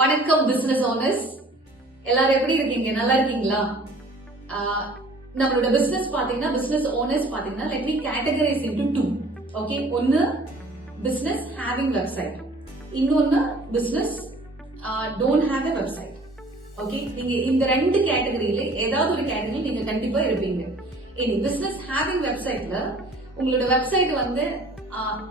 வணக்கம் business owners, எல்லாரும் எப்படி இருக்கீங்க? நல்லா இருக்கீங்களா? நம்மளோட பிசினஸ் பாத்தீங்கன்னா பிசினஸ் ஓனர்ஸ் பாத்தீங்கன்னா let me categorize into two. Okay, ஒன்னு பிசினஸ் ஹேவிங் வெப்சைட், இன்னொன்னு business don't have a website. Okay, நீங்க இந்த ரெண்டு கேட்டகரியில ஏதாவது ஒரு கேட்டகரி நீங்க கண்டிப்பா இருப்பீங்க. இனி பிசினஸ் ஹேவிங் வெப்சைட்ல உங்களோட வெப்சைட் வந்து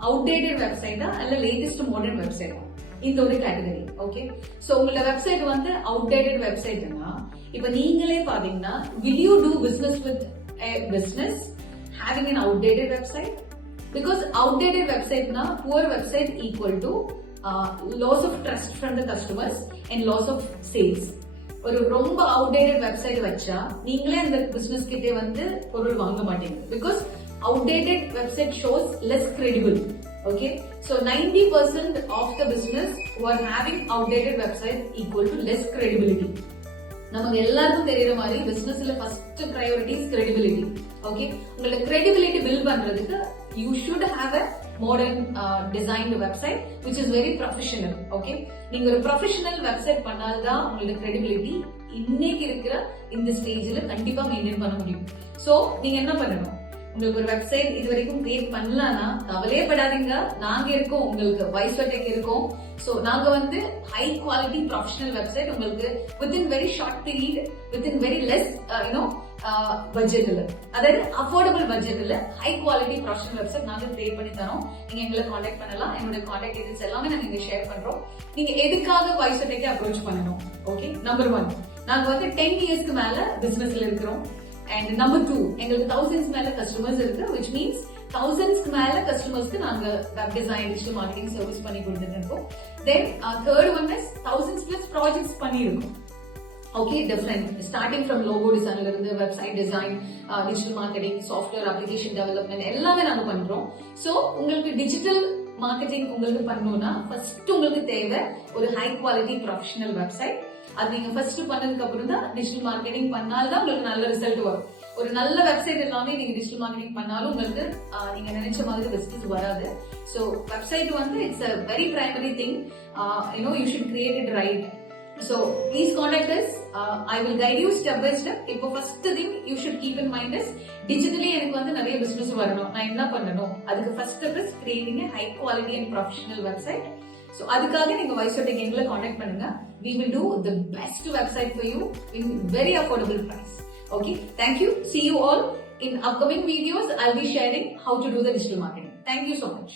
அவுடேட்டட் வெப்சைட்டா இல்ல லேட்டஸ்ட் மாடர்ன் வெப்சைட்டா, இந்த ஒரு கேட்டகரி. ஓகே, சோ உங்களோட வெப்சைட் வந்து அவுடேட்டட் வெப்சைட்னா இப்ப நீங்களே பாத்தீங்கன்னா will you do business with a business having an outdated website? Because outdated website na poor website equal to loss of trust from the customers and loss of sales. ஒரு ரொம்ப outdated website வச்சா நீங்களே அந்த business கிட்டே வந்து பொருள் வாங்க மாட்டீங்க. Because outdated website shows less credible. Okay, so 90% of the business who are having outdated website equal to less credibility. நமக்கு எல்லாருக்கும் தெரியற மாதிரி பிசினஸ்ல first priority is credibility. Okay, உங்களோட credibility பில்ட் பண்றதுக்கு you should have a modern designed website which is very professional. Okay, நீங்க ஒரு professional website பண்ணால்தான் உங்களோட credibility இன்னைக்கு இருக்கிற இந்த ஸ்டேஜ்ல கண்டிப்பா மெயின்டைன் பண்ண முடியும். சோ நீங்க என்ன பண்ணணும்? உங்களுக்கு ஒரு வெப்சைட் இது வரைக்கும் கிரியேட் பண்ணலன்னா கவலையப்படாதீங்க, நாங்க இருக்கோம், உங்களுக்கு வைஸ்வெட்டெக் இருக்கோம். சோ நாங்க வந்து ஹை குவாலிட்டி ப்ரொஃபஷனல் வெப்சைட் உங்களுக்கு within very short period, within very less பட்ஜெட்ல, அதாவது அஃபோர்டபிள் பட்ஜெட்ல ஹை குவாலிட்டி ப்ரொஃபஷனல் வெப்சைட் நாங்க கிரியேட் பண்ணி தரோம். நீங்க எங்களை காண்டாக்ட் பண்ணலாம். என்னோட காண்டாக்ட் டீடைல்ஸ் எல்லாமே நாங்க இங்க ஷேர் பண்றோம். நீங்க எதுக்காக வைஸ்வெட்டெக்கை அப்ரோச் பண்ணணும்? ஓகே, நம்பர் 1, நாங்க வந்து 10 இயர்ஸ்க்கு மேல பிசினஸ்ல இருக்கிறோம். And number 2, எங்களுக்கு thousands மேல கஸ்டமர்ஸ் இருக்கு, which means thousands மேல கஸ்டமர்ஸ்க்கு நாங்க web design, digital marketing service பண்ணி கொடுத்துட்டு இருக்கோம். Then third one is thousands plus projects பண்ணியிருக்கோம். Okay, different starting from logo டிசைன்ல இருந்து website design, digital marketing, software application development எல்லாமே நாங்க பண்றோம். சோ உங்களுக்கு டிஜிட்டல் மார்க்கெட்டிங் உங்களுக்கு பண்ணணும்னா ஃபர்ஸ்ட் உங்களுக்கு தேவை ஒரு ஹை குவாலிட்டி ப்ரொஃபஷனல் வெப்சைட். அது நீங்க ஃபர்ஸ்ட் பண்ணதுக்கு அப்புறம் தான் டிஜிட்டல் மார்க்கெட்டிங் பண்ணால்தான் உங்களுக்கு நல்ல ரிசல்ட் வரும். ஒரு நல்ல வெப்சைட் எல்லாமே நீங்க டிஜிட்டல் மார்க்கெட்டிங் பண்ணாலும் உங்களுக்கு நீங்க நினைச்ச மாதிரி பிசினஸ் வராது. சோ வெப்சைட் வந்து it's a very primary thing. You should create it right. So please contact us. I will guide you step by step. இப்போ first thing you should keep in mind is digitally எனக்கு வந்து நிறைய business வரணும், நான் என்ன பண்ணணும்? அதுக்கு first step is creating a high quality and professional website. So அதுக்காக நீங்க வைஸ்வெட்டெக் எங்களை காண்டாக்ட் பண்ணுங்க. We will do the best website for you in very affordable price. Okay, thank you. See you all in upcoming videos. I'll be sharing how to do the digital marketing. Thank you so much.